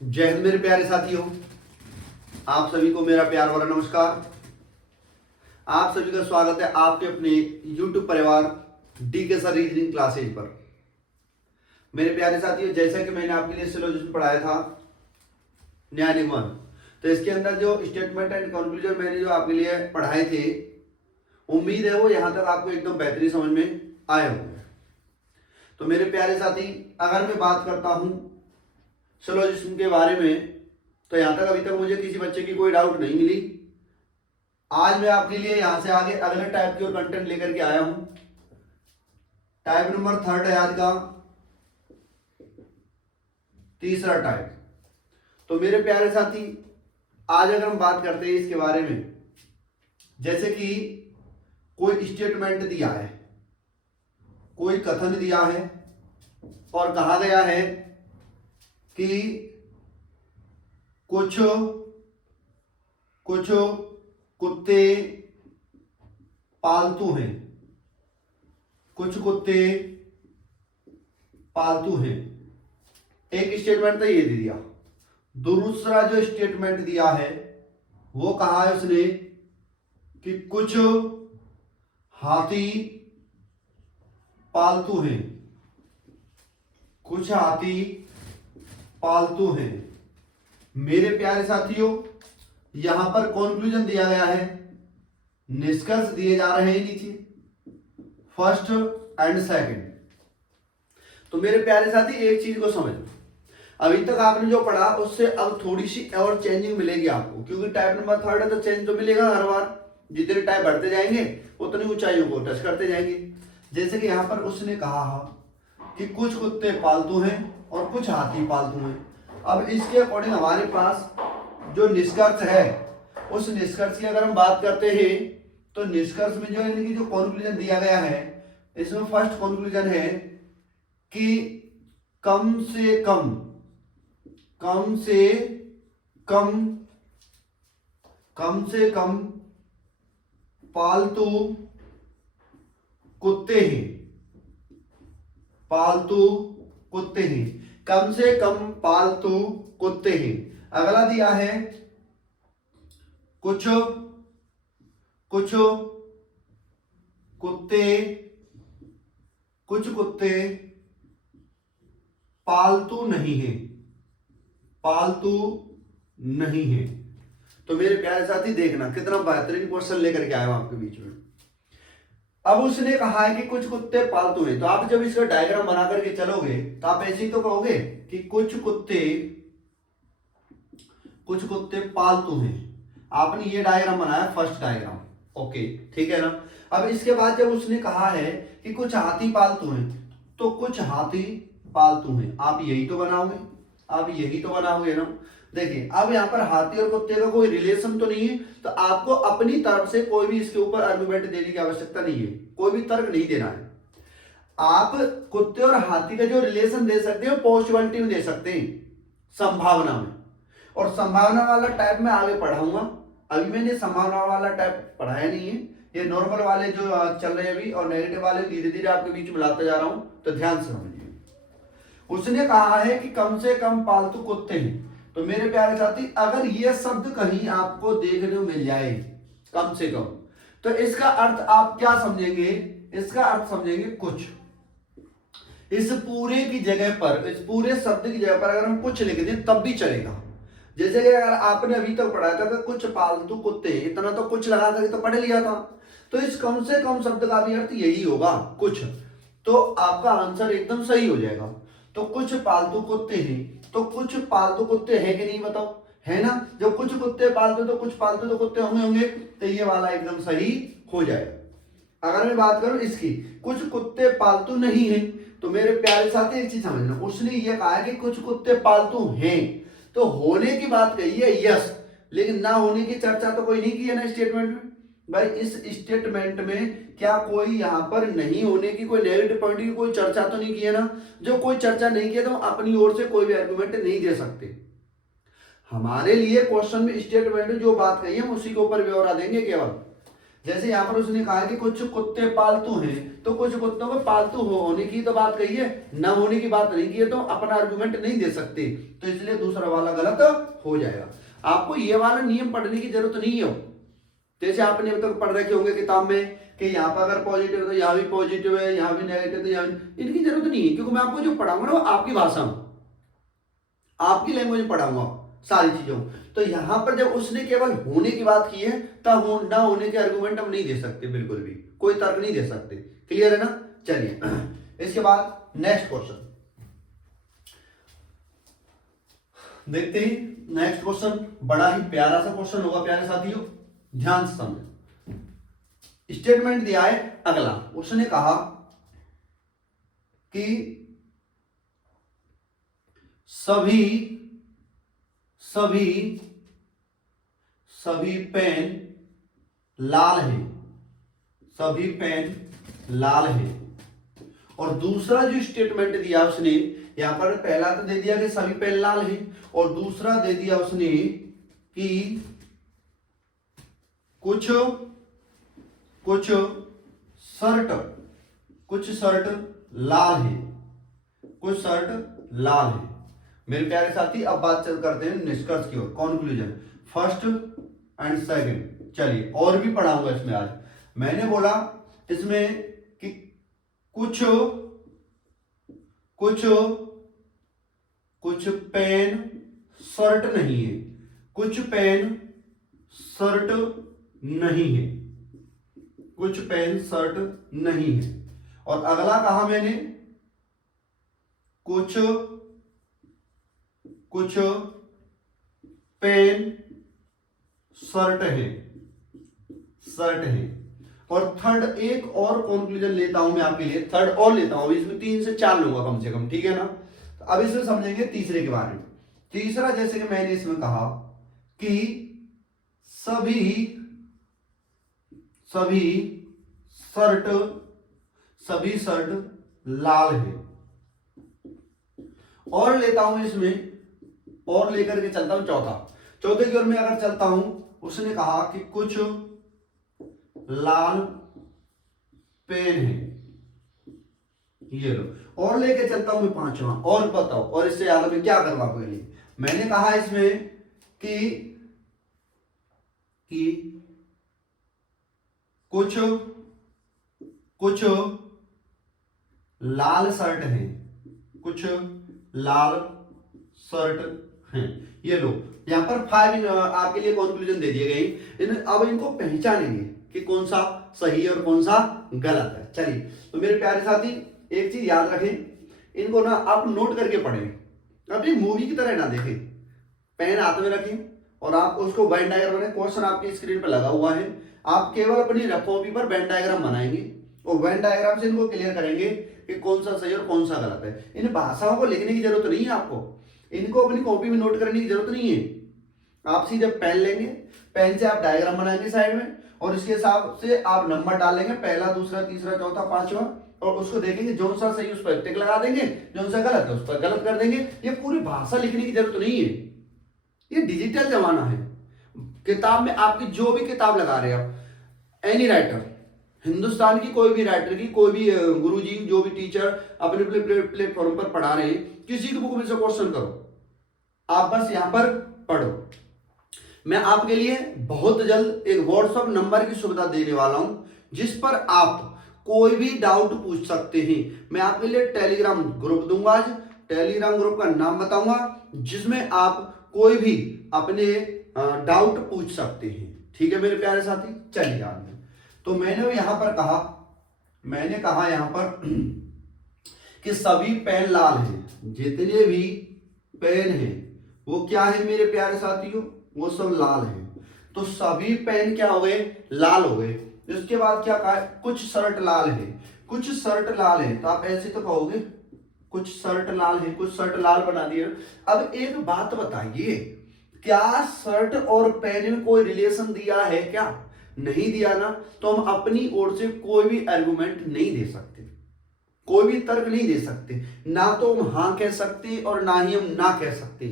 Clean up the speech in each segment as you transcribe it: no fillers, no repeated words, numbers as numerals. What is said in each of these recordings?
जय हिंद मेरे प्यारे साथियों, आप सभी को मेरा प्यार भरा नमस्कार। आप सभी का स्वागत है आपके अपने YouTube परिवार DK सर रीजनिंग क्लासेज पर। मेरे प्यारे साथियों, जैसा कि मैंने आपके लिए सिलोजिज्म पढ़ाया था न्याय निगमन, तो इसके अंदर जो स्टेटमेंट एंड कंक्लूजन मैंने जो आपके लिए पढ़ाए थे, उम्मीद है वो यहाँ तक आपको एकदम बेहतरीन समझ में आए होंगे। तो मेरे प्यारे साथी, अगर मैं बात करता हूँ सिलोजिज्म के बारे में, तो यहाँ तक अभी तक मुझे किसी बच्चे की कोई डाउट नहीं मिली। आज मैं आपके लिए यहाँ से आगे अगले टाइप की और कंटेंट लेकर के आया हूँ। टाइप नंबर 3 है आज का, तीसरा टाइप। तो मेरे प्यारे साथी, आज अगर हम बात करते हैं इसके बारे में, जैसे कि कोई स्टेटमेंट दिया है, कोई कथन दिया है और कहा गया है कि कुछ कुत्ते पालतू हैं, कुछ कुत्ते पालतू हैं। एक स्टेटमेंट तो ये दे दिया। दूसरा जो स्टेटमेंट दिया है वो कहा है उसने कि कुछ हाथी पालतू हैं, कुछ हाथी पालतू हैं। मेरे प्यारे साथियों, यहां पर कंक्लूजन दिया गया है, निष्कर्ष दिए जा रहे हैं नीचे, फर्स्ट एंड सेकंड। तो मेरे प्यारे साथी, एक चीज को समझ, अभी तक आपने जो पढ़ा उससे अब थोड़ी सी और चेंजिंग मिलेगी आपको, क्योंकि टाइप नंबर 3 है तो चेंज तो मिलेगा हर बार। जितने टाइप बढ़ते जाएंगे उतनी ऊंचाइयों को टच करते जाएंगे। जैसे कि यहां पर उसने कहा कि कुछ कुत्ते पालतू हैं और कुछ हाथी पालतू हैं। अब इसके अकॉर्डिंग हमारे पास जो निष्कर्ष है, उस निष्कर्ष की अगर हम बात करते हैं, तो निष्कर्ष में जो है कि जो कंक्लूजन दिया गया है, इसमें फर्स्ट कंक्लूजन है कि कम से कम पालतू कुत्ते हैं, पालतू कुत्ते हैं, कम से कम पालतू कुत्ते हैं। अगला दिया है कुछ कुत्ते पालतू नहीं है, पालतू नहीं है। तो मेरे प्यारे साथी, देखना कितना बेहतरीन क्वेश्चन लेकर के आया हूं आपके बीच में। अब उसने कहा है कि कुछ कुत्ते पालतू हैं, तो आप जब इसका डायग्राम बना करके चलोगे तो आप ऐसे ही तो कहोगे कि कुछ कुत्ते पालतू हैं। आपने ये डायग्राम बनाया, फर्स्ट डायग्राम, ओके, ठीक है ना। अब इसके बाद जब उसने कहा है कि कुछ हाथी पालतू हैं, तो कुछ हाथी पालतू हैं, आप यही तो बनाओगे ना। देखिए, अब यहाँ पर हाथी और कुत्ते का कोई रिलेशन तो नहीं है, तो आपको अपनी तरफ से कोई भी इसके ऊपर आर्गुमेंट देने की आवश्यकता नहीं है, कोई भी तर्क नहीं देना है। आप कुत्ते और हाथी का जो रिलेशन दे सकते हो, पॉसिबिलिटी में दे सकते हैं, संभावना में। और संभावना वाला टाइप में आगे पढ़ाऊंगा, अभी मैंने संभावना वाला टाइप पढ़ाया नहीं है। ये नॉर्मल वाले जो चल रहे हैं अभी, और नेगेटिव वाले धीरे धीरे आपके बीच में लाता जा रहा हूं, तो ध्यान से समझिए। उसने कहा है कि कम से कम पालतू कुत्ते हैं। तो मेरे प्यारे साथी, अगर ये शब्द कहीं आपको देखने को मिल जाए, कम से कम, तो इसका अर्थ आप क्या समझेंगे? इसका अर्थ समझेंगे कुछ। इस पूरे की जगह पर, इस पूरे शब्द की जगह पर अगर हम कुछ लिख दें तब भी चलेगा। जैसे कि अगर आपने अभी तक पढ़ाया था कि कुछ पालतू कुत्ते, इतना तो कुछ लगा करके तो पढ़ लिया था, तो इस कम से कम शब्द का भी अर्थ यही होगा, कुछ। तो आपका आंसर एकदम सही हो जाएगा। तो कुछ पालतू कुत्ते हैं, तो कुछ पालतू कुत्ते हैं कि नहीं, बताओ, है ना। जब कुछ कुत्ते पालतू, तो कुछ पालतू तो कुत्ते होंगे, तो ये वाला एकदम सही हो जाएगा। अगर मैं बात करूं इसकी, कुछ कुत्ते पालतू नहीं है, तो मेरे प्यारे साथी एक चीज समझना, उसने ये कहा कि कुछ कुत्ते पालतू हैं, तो होने की बात कही है, यस, लेकिन ना होने की चर्चा तो कोई नहीं की है ना स्टेटमेंट में। भाई, इस स्टेटमेंट में क्या कोई यहाँ पर नहीं होने की, कोई नेगेटिव पॉइंट की कोई चर्चा तो नहीं की है ना। जो कोई चर्चा नहीं की है, तो हम अपनी ओर से कोई भी आर्गुमेंट नहीं दे सकते। हमारे लिए क्वेश्चन में स्टेटमेंट में जो बात कही है, हम उसी के ऊपर ब्यौरा देंगे केवल। जैसे यहाँ पर उसने कहा कि कुछ कुत्ते पालतू हैं, तो कुछ कुत्तों में पालतू होने की तो बात कही है, न होने की बात नहीं की है, तो अपना आर्गुमेंट नहीं दे सकते, तो इसलिए दूसरा वाला गलत हो जाएगा। आपको ये वाला नियम पढ़ने की जरूरत नहीं है। जैसे आपने अब तक पढ़ रखे होंगे किताब में कि यहाँ पर अगर पॉजिटिव है तो यहाँ भी पॉजिटिव है, यहाँ भी नेगेटिव तो यहाँ भी, इनकी जरूरत नहीं है, क्योंकि मैं आपको जो पढ़ाऊंगा ना वो आपकी भाषा में, आपकी लैंग्वेज में पढ़ाऊंगा सारी चीजों। तो यहां पर जब उसने केवल होने की बात की है, तब ना होने के आर्गुमेंट हम नहीं दे सकते, बिल्कुल भी कोई तर्क नहीं दे सकते। क्लियर है ना? चलिए इसके बाद नेक्स्ट क्वेश्चन देखते ही। नेक्स्ट क्वेश्चन बड़ा ही प्यारा सा क्वेश्चन होगा प्यारे साथियों, ध्यान से समझे। स्टेटमेंट दिया है अगला, उसने कहा कि सभी पेन लाल है, सभी पेन लाल है। और दूसरा जो स्टेटमेंट दिया उसने, यहां पर पहला तो दे दिया कि सभी पेन लाल है, और दूसरा दे दिया उसने कि कुछ शर्ट लाल है, कुछ शर्ट लाल है। मेरे प्यारे साथी अब बात चल करते हैं निष्कर्ष की ओर, कॉन्क्लूजन, फर्स्ट एंड सेकंड। चलिए और भी पढ़ाऊंगा इसमें आज। मैंने बोला इसमें कि कुछ पेन शर्ट नहीं है, कुछ पेन शर्ट नहीं है, कुछ पेन शर्ट नहीं है। और अगला कहा मैंने कुछ पेन शर्ट है, और थर्ड एक और कंक्लूजन लेता हूं मैं आपके लिए, थर्ड और लेता हूं, इसमें 3 से 4 लूंगा कम से कम, ठीक है ना? तो अब इसमें समझेंगे तीसरे के बारे में। तीसरा जैसे कि मैंने इसमें कहा कि सभी शर्ट लाल है, और लेता हूं इसमें, और लेकर के चलता हूं चौथे की ओर में अगर चलता हूं, उसने कहा कि कुछ लाल पेन है, ये लो, और लेके चलता हूं मैं 5वां। और बताओ, और इससे ज्यादा मैं क्या करूं आपके लिए? मैंने कहा इसमें कि कुछ लाल शर्ट है, कुछ लाल शर्ट हैं, ये लो। यहां पर 5 आपके लिए कंक्लूजन दे दिए गए। अब इनको पहचानेंगे कि कौन सा सही है और कौन सा गलत है। चलिए तो मेरे प्यारे साथी एक चीज याद रखें, इनको ना आप नोट करके पढ़ें, अपनी मूवी की तरह ना देखें। पेन हाथ में रखें और आप उसको वेन डायग्राम बनाएं। क्वेश्चन आपकी स्क्रीन पर लगा हुआ है, आप केवल अपनी रफ कॉपी पर वेन डायग्राम बनाएंगे और वेन डायग्राम से इनको क्लियर करेंगे कि कौन सा सही और कौन सा गलत है। इन भाषाओं को लिखने की जरूरत नहीं है आपको, इनको अपनी कॉपी में नोट करने की जरूरत नहीं है। आप सीधे पेन लेंगे, पेन से आप डायग्राम बनाएंगे साइड में, और इसके हिसाब से आप नंबर डालेंगे, पहला, दूसरा, तीसरा, चौथा, 5वां, और उसको देखेंगे जो सा सही उस पर टिक लगा देंगे, जो सा गलत है उस पर गलत कर देंगे। ये पूरी भाषा लिखने की जरूरत नहीं है, ये डिजिटल जमाना है। किताब में आपकी जो भी किताब लगा रहे हो, एनी राइटर, हिंदुस्तान की कोई भी राइटर की, कोई भी गुरुजी, जो भी टीचर अपने प्लेटफॉर्म पर पढ़ा रहे हैं, किसी की बुक में से क्वेश्चन करो, आप बस यहां पर पढ़ो। मैं आपके लिए बहुत जल्द एक व्हाट्सएप नंबर की सुविधा देने वाला हूं, जिस पर आप कोई भी डाउट पूछ सकते हैं। मैं आपके लिए टेलीग्राम ग्रुप दूंगा आज, टेलीग्राम ग्रुप का नाम बताऊंगा, जिसमें आप कोई भी अपने डाउट पूछ सकते हैं। ठीक है मेरे प्यारे साथी, चलिए आगे। तो मैंने यहां पर कहा, मैंने कहा यहां पर कि सभी पेन लाल हैं, जितने भी पेन हैं वो क्या है मेरे प्यारे साथियों, वो सब लाल है। तो सभी पेन क्या हो गए, लाल हो गए। इसके बाद क्या कहा, कुछ शर्ट लाल है, कुछ शर्ट लाल है, तो आप ऐसे तो कहोगे कुछ शर्ट लाल है, कुछ शर्ट लाल बना दिए। अब एक बात बताइए, क्या शर्ट और पेन में कोई रिलेशन दिया है क्या? नहीं दिया ना, तो हम अपनी ओर से कोई भी आर्गुमेंट नहीं दे सकते। कोई भी तर्क नहीं दे सकते, ना तो हम हाँ कह सकते और ना ही हम ना कह सकते।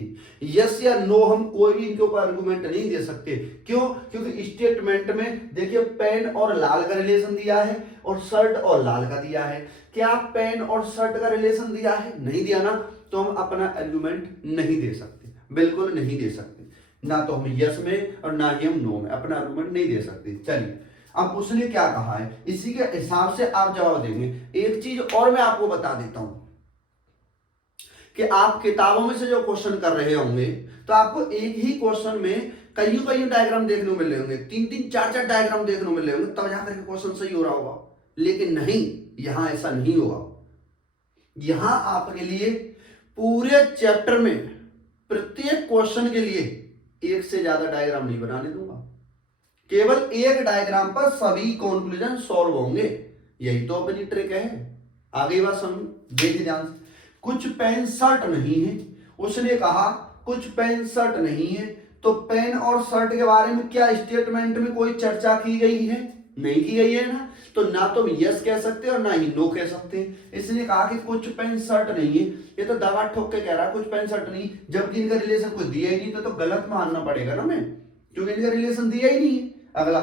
यस या नो हम कोई भी इनके ऊपर आर्गुमेंट नहीं दे सकते। क्यों? क्योंकि स्टेटमेंट में देखिए पेन और लाल का रिलेशन दिया है और शर्ट और लाल का दिया है। क्या पेन और शर्ट का रिलेशन दिया है? नहीं दिया ना, तो हम अपना आर्गुमेंट नहीं दे सकते, बिल्कुल नहीं दे सकते। ना तो हम यस में और ना ही हम नो में अपना आर्गुमेंट नहीं दे सकते। चलिए अब उसने क्या कहा है इसी के हिसाब से आप जवाब देंगे। एक चीज और मैं आपको बता देता हूं कि आप किताबों में से जो क्वेश्चन कर रहे होंगे तो आपको एक ही क्वेश्चन में कई कई डायग्राम देखने को मिल रहे होंगे, 3-3 4-4 डायग्राम देखने को मिल रहे होंगे, तब जाकर के क्वेश्चन सही हो रहा होगा। लेकिन नहीं, यहां ऐसा नहीं होगा। यहां आपके लिए पूरे चैप्टर में प्रत्येक क्वेश्चन के लिए एक से ज्यादा डायग्राम नहीं बनाने दूंगा। केवल एक डायग्राम पर सभी कंक्लूजन सॉल्व होंगे। यही तो अपनी ट्रिक है। आगे बात समझ, देखिए ध्यान से। कुछ पेन शर्ट नहीं है, उसने कहा कुछ पेन शर्ट नहीं है, तो पेन और शर्ट के बारे में क्या स्टेटमेंट में कोई चर्चा की गई है? नहीं की गई है ना, तो ना तो यस कह सकते और ना ही नो कह सकते। इसने कहा कि कुछ पेन शर्ट नहीं है, ये तो दवा ठोक के कह रहा है कुछ पेन शर्ट नहीं, जबकि इनका रिलेशन कोई दिया ही नहीं, तो गलत मानना पड़ेगा ना मैं, क्योंकि इनका रिलेशन दिया ही नहीं है। अगला,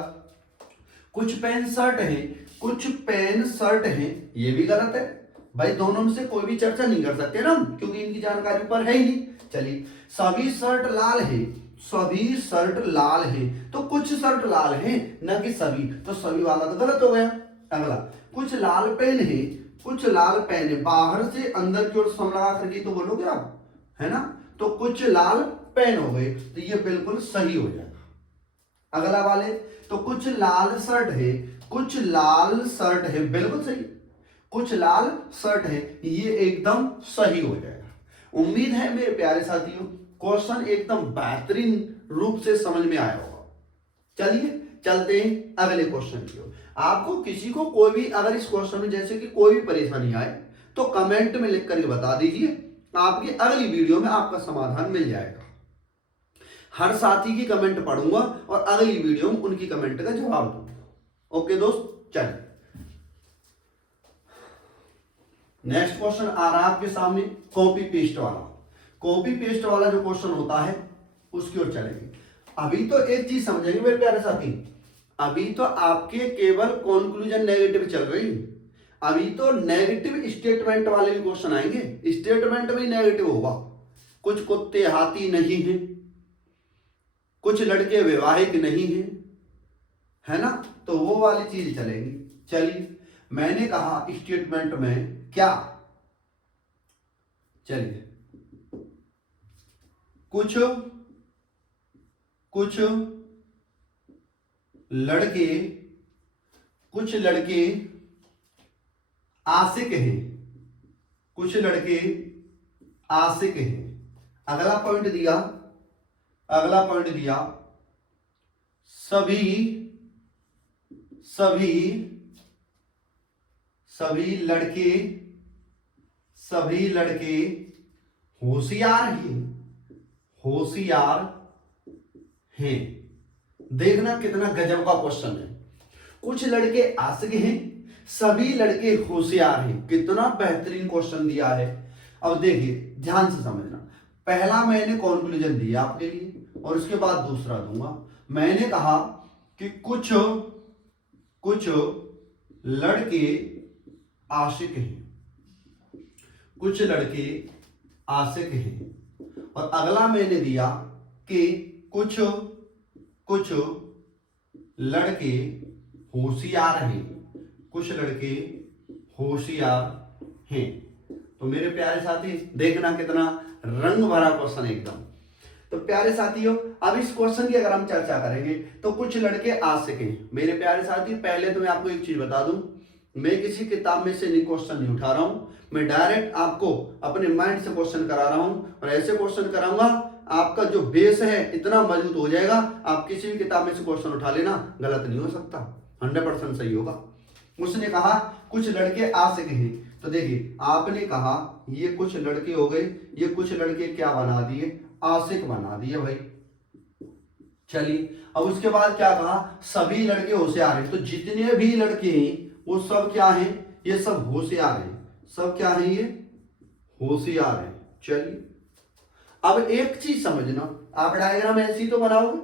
कुछ पेन शर्ट है, कुछ पेन शर्ट है, ये भी गलत है भाई। दोनों में से कोई भी चर्चा नहीं कर सकते ना, क्योंकि इनकी जानकारी ऊपर है ही नहीं। चलिए, सभी शर्ट लाल है, सभी शर्ट लाल है, तो कुछ शर्ट लाल है ना कि सभी, तो सभी वाला तो गलत हो गया। अगला, कुछ लाल पेन है, कुछ लाल पेन है, बाहर से अंदर की ओर सम लगा करके तो बोलोगे आप, है ना, तो कुछ लाल पेन हो गए, तो ये बिल्कुल सही हो जाएगा। अगला वाले, तो कुछ लाल शर्ट है, कुछ लाल शर्ट है, बिल्कुल सही, कुछ लाल शर्ट है, ये एकदम सही हो जाएगा। उम्मीद है मेरे प्यारे साथियों क्वेश्चन एकदम बेहतरीन रूप से समझ में आया होगा। चलिए चलते हैं अगले क्वेश्चन की ओर। आपको किसी को कोई भी अगर इस क्वेश्चन में जैसे कि कोई भी परेशानी आए तो कमेंट में लिख करके बता दीजिए, आपकी अगली वीडियो में आपका समाधान मिल जाएगा। हर साथी की कमेंट पढ़ूंगा और अगली वीडियो में उनकी कमेंट का जवाब दूंगा। ओके दोस्त, चलिए नेक्स्ट क्वेश्चन आ रहा है आपके सामने, कॉपी पेस्ट वाला। कॉपी पेस्ट वाला जो क्वेश्चन होता है उसकी ओर चलेंगे। अभी तो एक चीज समझेंगे मेरे प्यारे साथी, अभी तो आपके केवल कंक्लूजन नेगेटिव चल रही, अभी तो नेगेटिव स्टेटमेंट वाले भी क्वेश्चन आएंगे। स्टेटमेंट में नेगेटिव होगा, कुछ कुत्ते हाथी नहीं है, कुछ लड़के वैवाहिक नहीं है, है ना, तो वो वाली चीज चलेंगी। चलिए, मैंने कहा स्टेटमेंट में क्या, चलिए कुछ लड़के आशिक हैं, कुछ लड़के आशिक हैं। अगला पॉइंट दिया, सभी लड़के होशियार हैं। देखना कितना गजब का क्वेश्चन है। कुछ लड़के आशिक हैं, सभी लड़के होशियार हैं, कितना बेहतरीन क्वेश्चन दिया है। अब देखिए ध्यान से समझना, पहला मैंने कंक्लूजन दिया आपके लिए और उसके बाद दूसरा दूंगा। मैंने कहा कि कुछ लड़के आशिक हैं, कुछ लड़के आशिक हैं, और अगला मैंने दिया कि कुछ लड़के होशियार हैं, कुछ लड़के होशियार हैं। तो मेरे प्यारे साथी देखना कितना रंग भरा क्वेश्चन एकदम। तो प्यारे साथियों अब इस क्वेश्चन की अगर हम चर्चा करेंगे तो कुछ लड़के आशिक हैं। मेरे प्यारे साथी पहले तो मैं आपको एक चीज बता दूं, मैं किसी किताब में से क्वेश्चन नहीं उठा रहा हूं, मैं डायरेक्ट आपको अपने माइंड से क्वेश्चन करा रहा हूं, और ऐसे क्वेश्चन कराऊंगा आपका जो बेस है इतना मजबूत हो जाएगा, आप किसी भी किताब में से क्वेश्चन उठा लेना, गलत नहीं हो सकता, 100% सही होगा। उसने कहा कुछ लड़के आशिक हैं, तो देखिए आपने कहा ये कुछ लड़के हो गए, ये कुछ लड़के क्या बना दिए, आशिक बना दिए भाई। चलिए अब उसके बाद क्या कहा, सभी लड़के होशियार हैं, तो जितने भी लड़के हैं वो सब क्या हैं, ये सब होशियार हैं, सब क्या है, ये होशियार है। चलिए अब एक चीज समझना, आप डायग्राम ऐसी तो बनाओगे,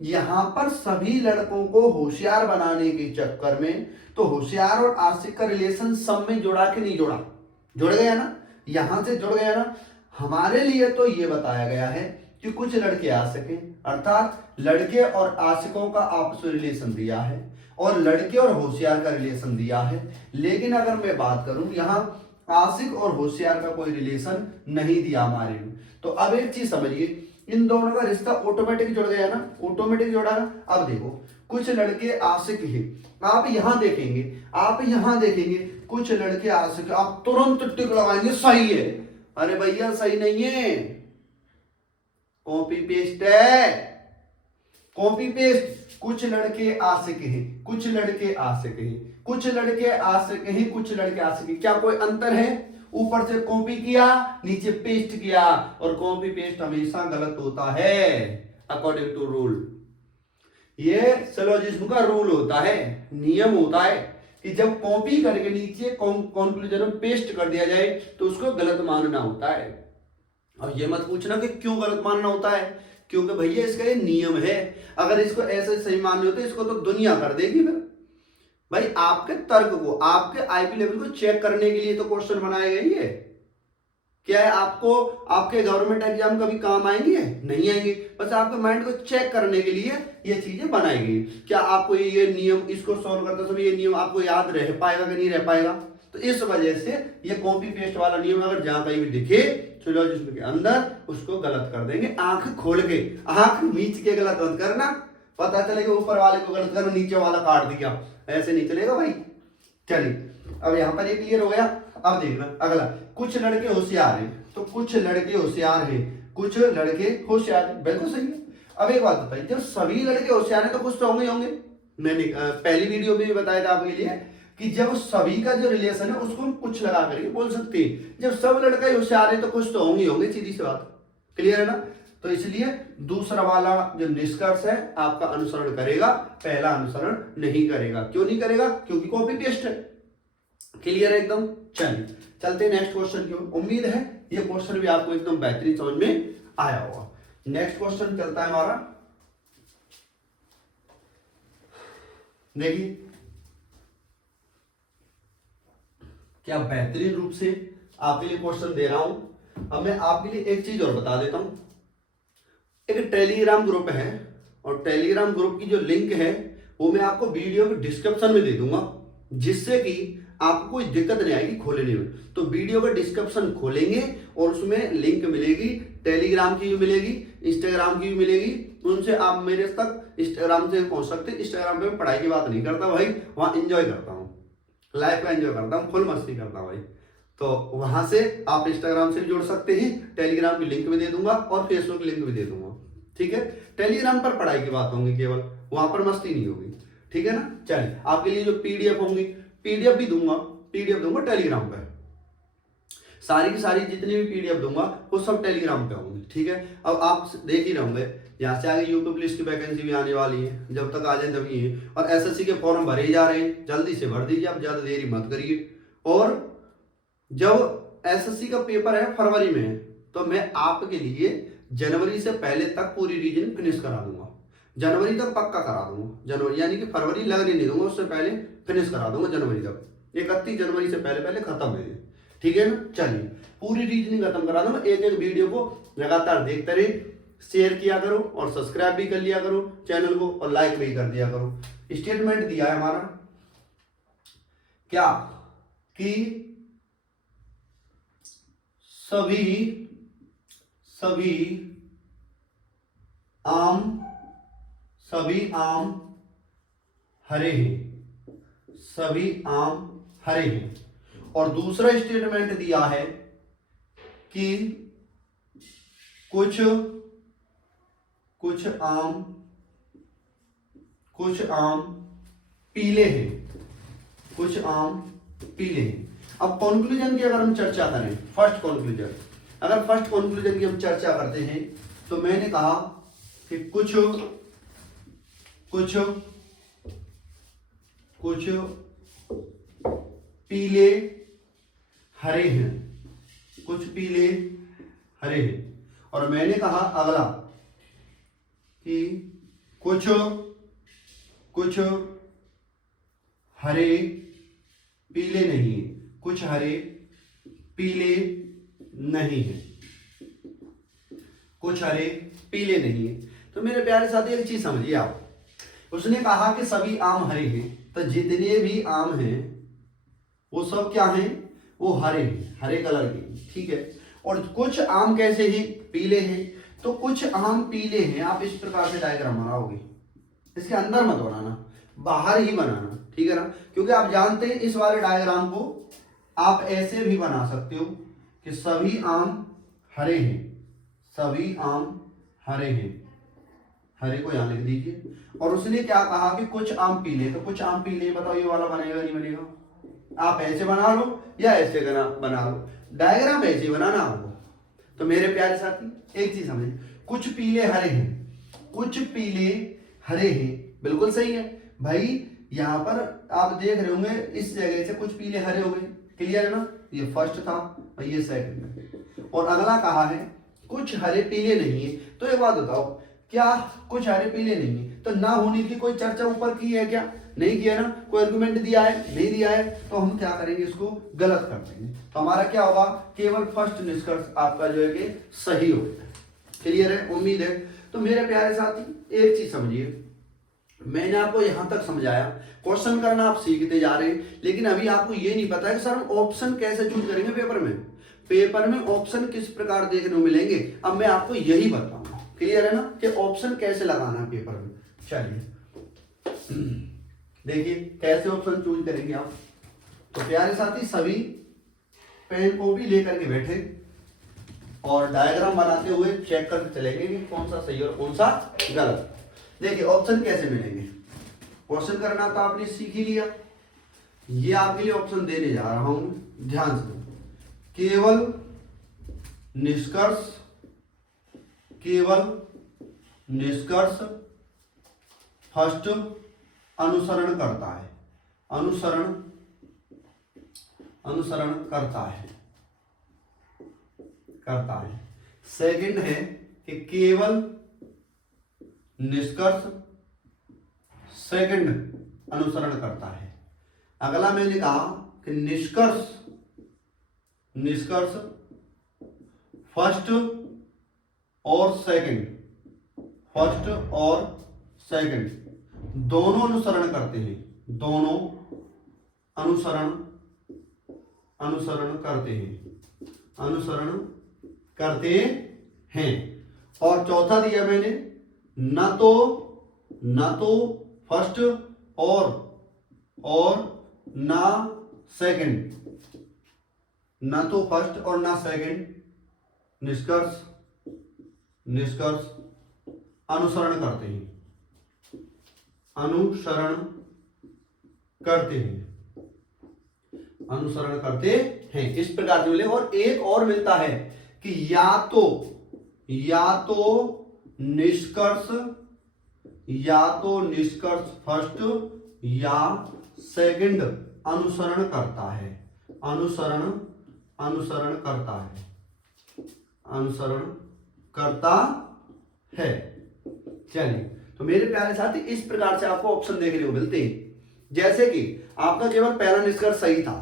यहां पर सभी लड़कों को होशियार बनाने के चक्कर में तो होशियार और आशिक का रिलेशन सब में जोड़ा कि नहीं जोड़ा, जुड़ गया ना, यहां से जुड़ गया ना। हमारे लिए तो ये बताया गया है कि कुछ लड़के आशिक हैं, अर्थात लड़के और आशिकों का आपस में रिलेशन दिया है और लड़के और होशियार का रिलेशन दिया है। लेकिन अगर मैं बात करूं, यहाँ आशिक और होशियार का कोई रिलेशन नहीं दिया हमारे में। तो अब एक चीज समझिए, इन दोनों का रिश्ता ऑटोमेटिक जुड़ गया ना, ऑटोमेटिक जुड़ा ना। अब देखो कुछ लड़के आशिक हैं, आप यहां देखेंगे, आप यहां देखेंगे कुछ लड़के आशिक, आप तुरंत टिक लगाएंगे सही है। अरे भैया सही नहीं है, कॉपी पेस्ट है, कॉपी पेस्ट। कुछ लड़के आशिक हैं, कुछ लड़के आशिक हैं, कुछ लड़के आशिक हैं, कुछ लड़के आशिक हैं, क्या कोई अंतर है? ऊपर से कॉपी किया, नीचे पेस्ट किया, और कॉपी पेस्ट हमेशा गलत होता है अकॉर्डिंग टू रूल। ये सिलोजिज्म का रूल होता है, नियम होता है कि जब कॉपी करके नीचे कंक्लूजन में पेस्ट कर दिया जाए तो उसको गलत मानना होता है। और ये मत पूछना कि क्यों गलत मानना होता है, क्योंकि भैया इसका ये नियम है। अगर इसको ऐसे सही मानने होते इसको तो दुनिया कर देगी। फिर भाई आपके तर्क को, आपके आईक्यू लेवल को चेक करने के लिए तो क्वेश्चन बनाए गए ये। क्या है, आपको आपके गवर्नमेंट एग्जाम कभी काम आएंगे? नहीं आएंगे। बस आपके माइंड को चेक करने के लिए ये चीजें बनाई गई। क्या आपको ये नियम, इसको सॉल्व करते समय ये नियम आपको याद रह पाएगा कि नहीं रह पाएगा? तो इस वजह से ये कॉपी पेस्ट वाला नियम अगर जहां कहीं भी दिखे सिलोजिज्म के अंदर, उसको गलत कर देंगे। आंख खोल के, आंख मीच के गलत मत करना, पता चलेगा ऊपर वाले को गलत करना, नीचे वाला काट दिया, ऐसे नहीं चलेगा भाई। चलिए अब यहां पर ये क्लियर हो गया। अब देखना अगला, कुछ लड़के होशियार हैं, तो कुछ लड़के होशियार हैं, कुछ लड़के होशियार हैं, बिल्कुल सही है। अब एक बात बताइए, जब सभी लड़के होशियार हैं तो कुछ तो होंगे होंगे। मैंने पहली वीडियो में भी बताया था आपके लिए कि जब सभी का जो रिलेशन है उसको हम कुछ लगा करके बोल सकते हैं। जब सब लड़का होशियार है तो कुछ तो होंगे होंगे, सीधी सी बात, क्लियर है ना। तो इसलिए दूसरा वाला जो निष्कर्ष है आपका अनुसरण करेगा, पहला अनुसरण नहीं करेगा। क्यों नहीं करेगा? क्योंकि कॉपी पेस्ट है। क्लियर है एकदम। चलिए चलते हैं नेक्स्ट क्वेश्चन की ओर। उम्मीद है ये क्वेश्चन भी आपको एकदम बेहतरीन समझ में आया होगा। नेक्स्ट क्वेश्चन चलता है हमारा, देखिए क्या बेहतरीन रूप से आपके लिए क्वेश्चन दे रहा हूं। अब मैं आपके लिए एक चीज और बता देता हूं। एक टेलीग्राम ग्रुप है और टेलीग्राम ग्रुप की जो लिंक है वो मैं आपको वीडियो के डिस्क्रिप्शन में दे दूंगा, जिससे कि आपको कोई दिक्कत नहीं आएगी खोलने में। तो वीडियो का डिस्क्रिप्शन खोलेंगे और उसमें लिंक मिलेगी, टेलीग्राम की भी मिलेगी, इंस्टाग्राम की भी मिलेगी। उनसे आप मेरे तक इंस्टाग्राम से पहुंच सकते हैं। इंस्टाग्राम पे पढ़ाई की बात नहीं करता भाई, वहां एंजॉय करता हूँ, लाइफ का एंजॉय करता हूँ, फुल मस्ती करता हूँ भाई। तो वहां से आप इंस्टाग्राम से भी जुड़ सकते हैं, टेलीग्राम की लिंक भी दे दूंगा और फेसबुक की लिंक भी दे दूंगा, ठीक है। टेलीग्राम पर पढ़ाई की बात होंगी केवल, वहां पर मस्ती नहीं होगी, ठीक है ना। चलिए आपके लिए जो पीडीएफ होंगी, पीडीएफ भी दूंगा, पीडीएफ दूंगा टेलीग्राम पर। सारी की सारी जितनी भी पीडीएफ दूंगा वो सब टेलीग्राम पे होंगी, ठीक है। अब आप देख ही रहोगे, यहाँ से आगे यूपी पुलिस की वैकेंसी भी आने वाली है, जब तक आ जाए तभी है। और एसएससी के फॉर्म भरे जा रहे हैं, जल्दी से भर दीजिए, आप ज्यादा देरी मत करिए। और जब एसएससी का पेपर है फरवरी में है, तो मैं आपके लिए जनवरी से पहले तक पूरी रीजनिंग फिनिश करा दूंगा, जनवरी तक पक्का करा दूंगा। जनवरी यानी कि फरवरी लगने नहीं दूंगा, उससे पहले फिनिश करा दूंगा जनवरी तक, 31 जनवरी से पहले पहले खत्म है, ठीक है ना। चलिए पूरी रीजनिंग खत्म करा दूंगा। एक एक वीडियो को लगातार देखते रहिए, शेयर किया करो और सब्सक्राइब भी कर लिया करो चैनल को, और लाइक भी कर दिया करो। स्टेटमेंट दिया है हमारा क्या कि सभी आम हरे हैं, सभी आम हरे हैं। और दूसरा स्टेटमेंट दिया है कि कुछ आम पीले हैं, कुछ आम पीले हैं। अब कंक्लूजन की अगर हम चर्चा करें, फर्स्ट कंक्लूजन, अगर फर्स्ट कंक्लूजन की हम चर्चा करते हैं तो मैंने कहा कि कुछ पीले हरे हैं, कुछ पीले हरे हैं। और मैंने कहा अगला कि कुछ हरे पीले नहीं है, कुछ हरे पीले नहीं है, कुछ हरे पीले नहीं है। तो मेरे प्यारे साथी एक चीज समझिए आप, उसने कहा कि सभी आम हरे हैं, तो जितने भी आम हैं वो सब क्या हैं, वो हरे हैं, हरे कलर के, ठीक है। और कुछ आम कैसे हैं, पीले हैं। तो कुछ आम पीले हैं, आप इस प्रकार से डायग्राम बनाओगे, इसके अंदर मत बनाना, बाहर ही बनाना, ठीक है ना। क्योंकि आप जानते हैं इस वाले डायग्राम को आप ऐसे भी बना सकते हो कि सभी आम हरे हैं, सभी आम हरे हैं, हरे को यहां लिख दीजिए। और उसने क्या कहा कि कुछ आम पीले, तो कुछ आम पीले, बताओ ये वाला बनेगा नहीं बनेगा। आप ऐसे बना लो या ऐसे बना लो, डायग्राम ऐसे बनाना आपको। तो मेरे प्यारे साथी एक चीज समझिए, कुछ पीले हरे हैं, कुछ पीले हरे हैं, बिल्कुल सही है भाई। यहाँ पर आप देख रहे होंगे इस जगह से कुछ पीले हरे हो गए, क्लियर है ना। ये फर्स्ट था और ये सेकंड है। और अगला कहा है कुछ हरे पीले नहीं है। तो एक बात बताओ, क्या कुछ हरे पीले नहीं है तो ना होने की कोई चर्चा ऊपर की है क्या, नहीं किया ना। कोई आर्गुमेंट दिया है, नहीं दिया है, तो हम क्या करेंगे, इसको गलत कर देंगे। तो हमारा क्या होगा, केवल फर्स्ट निष्कर्ष आपका जो है कि सही होगा। क्लियर है, उम्मीद है। तो मेरे प्यारे साथी एक चीज समझिए, मैंने आपको यहां तक समझाया, क्वेश्चन करना आप सीखते जा रहे हैं, लेकिन अभी आपको ये नहीं पता है कि सर हम ऑप्शन कैसे चूज करेंगे पेपर में ऑप्शन किस प्रकार देखने को मिलेंगे। अब मैं आपको यही बताऊंगा, क्लियर है ना, कि ऑप्शन कैसे लगाना है पेपर में। चलिए देखिए कैसे ऑप्शन चूज करेंगे आप। तो प्यारे साथी सभी पेन को भी लेकर के बैठे और डायग्राम बनाते हुए चेक करके चलेंगे कि कौन सा सही और कौन सा गलत। देखिए ऑप्शन कैसे मिलेंगे, क्वेश्चन करना तो आपने सीख ही लिया। ये आपके लिए ऑप्शन देने जा रहा हूं, ध्यान से। केवल निष्कर्ष फर्स्ट अनुसरण करता है, अनुसरण करता है। सेकंड है कि केवल निष्कर्ष सेकंड अनुसरण करता है। अगला मैंने कहा कि निष्कर्ष फर्स्ट और सेकंड दोनों अनुसरण करते हैं, दोनों अनुसरण करते हैं। और चौथा दिया मैंने, न तो फर्स्ट और ना सेकंड, न तो फर्स्ट और ना सेकंड निष्कर्ष अनुसरण करते हैं, इस प्रकार से मिले। और एक और मिलता है कि या तो निष्कर्ष फर्स्ट या सेकंड अनुसरण करता है, चलिए तो मेरे प्यारे साथी इस प्रकार से आपको ऑप्शन देखने को मिलते हैं। जैसे कि आपका केवल पहला निष्कर्ष सही था,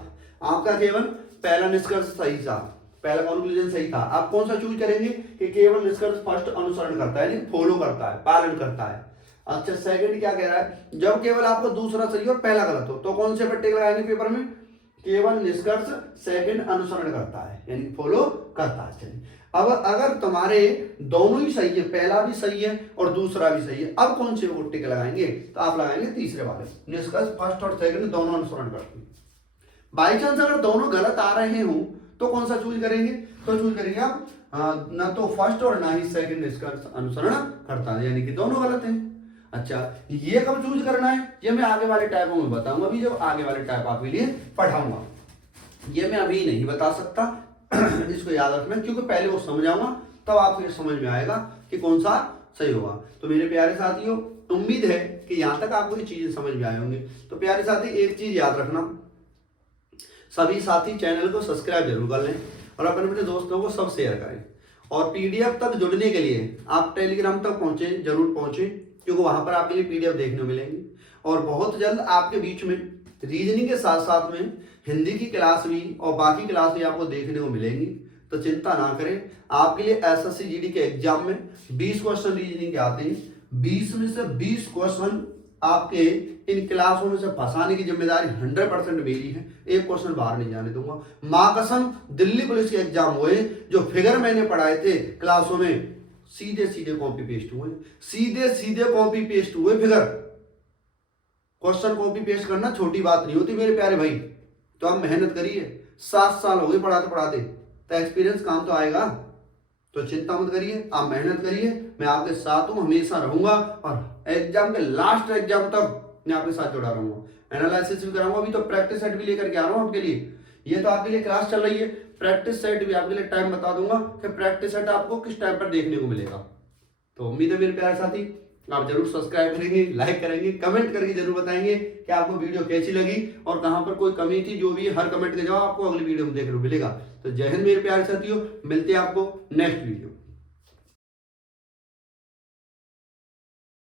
पहला कंक्लूजन सही था। आप कौन सा चूज करेंगे कि केवल निष्कर्ष फर्स्ट अनुसरण करता है, यानी फॉलो करता है, पालन करता है। अच्छा सेकंड क्या कह रहा है, जब केवल आपको दूसरा सही और पहला गलत हो तो कौन से पट्टे लगाएंगे पेपर में, केवल निष्कर्ष सेकंड अनुसरण करता है, यानी फॉलो करता है। चलिए अब अगर तुम्हारे दोनों ही सही है, पहला भी सही है और दूसरा भी सही है, अब कौन से टिक लगाएंगे, तो आप लगाएंगे तीसरे वाले, निष्कर्ष फर्स्ट और सेकंड दोनों अनुसरण करते हैं। बाई चांस अगर दोनों गलत आ रहे हो तो कौन सा चूज करेंगे, तो चूज करेंगे आप न तो फर्स्ट और ना ही सेकंड निष्कर्ष अनुसरण करता है, यानी कि दोनों गलत हैं। अच्छा ये कब चूज करना है, ये मैं आगे वाले टाइपों में बताऊंगा, अभी जब आगे वाले टाइप आपके लिए पढ़ाऊंगा, ये मैं अभी नहीं बता सकता। इसको याद रखना, क्योंकि पहले वो समझाऊंगा तब आपको ये समझ में आएगा कि कौन सा सही होगा। तो मेरे प्यारे साथियों उम्मीद है कि यहां तक आपको ये चीजें समझ में आए होंगे। तो प्यारे साथी एक चीज याद रखना, सभी साथी चैनल को सब्सक्राइब जरूर कर लें और अपने अपने दोस्तों को सब शेयर करें। और पीडीएफ तक जुड़ने के लिए आप टेलीग्राम तक पहुंचे, जरूर पहुंचे, क्योंकि वहां पर आपके लिए पीडीएफ देखने को मिलेंगी। और बहुत जल्द आपके बीच में रीजनिंग के साथ साथ में हिंदी की क्लास भी और बाकी क्लास भी आपको देखने को मिलेंगी। तो चिंता ना करें, आपके लिए एसएससी जीडी के एग्जाम में 20 क्वेश्चन रीजनिंग के आते हैं। 20 में से 20 क्वेश्चन आपके इन क्लासों में से फंसाने की जिम्मेदारी 100% मेरी है। एक क्वेश्चन बाहर नहीं जाने दूंगा। मां कसम, दिल्ली पुलिस के एग्जाम हुए, जो फिगर मैंने पढ़ाए थे क्लासों में, सीधे सीधे कॉपी पेस्ट हुए, सीधे सीधे कॉपी पेस्ट हुए फिगर। क्वेश्चन कॉपी पेस्ट करना छोटी बात नहीं होती मेरे प्यारे भाई। तो आप मेहनत करिए, 7 साल हो गए पढ़ाते पढ़ाते, तो एक्सपीरियंस काम तो आएगा। तो चिंता मत करिए, आप मेहनत करिए, मैं आपके साथ हूं, हमेशा रहूंगा और एग्जाम के लास्ट एग्जाम तक मैं आपके साथ जुड़ा रहूंगा। एनालिसिस भी कराऊंगा। अभी तो प्रैक्टिस सेट भी लेकर के आ रहा हूं आपके लिए। ये तो आपके लिए क्लास चल रही है, प्रैक्टिस सेट भी आपके लिए टाइम बता दूंगा कि प्रैक्टिस सेट आपको किस टाइम पर देखने को मिलेगा। तो उम्मीद है मेरे प्यारे साथी आप जरूर सब्सक्राइब करेंगे, लाइक करेंगे, कमेंट करके जरूर बताएंगे कि आपको वीडियो कैसी लगी और कहां पर कोई कमी थी। जो भी हर कमेंट के जवाब आपको अगली वीडियो में देखने को मिलेगा। तो जय हिंद मेरे प्यारे साथियों, मिलते हैं आपको नेक्स्ट वीडियो।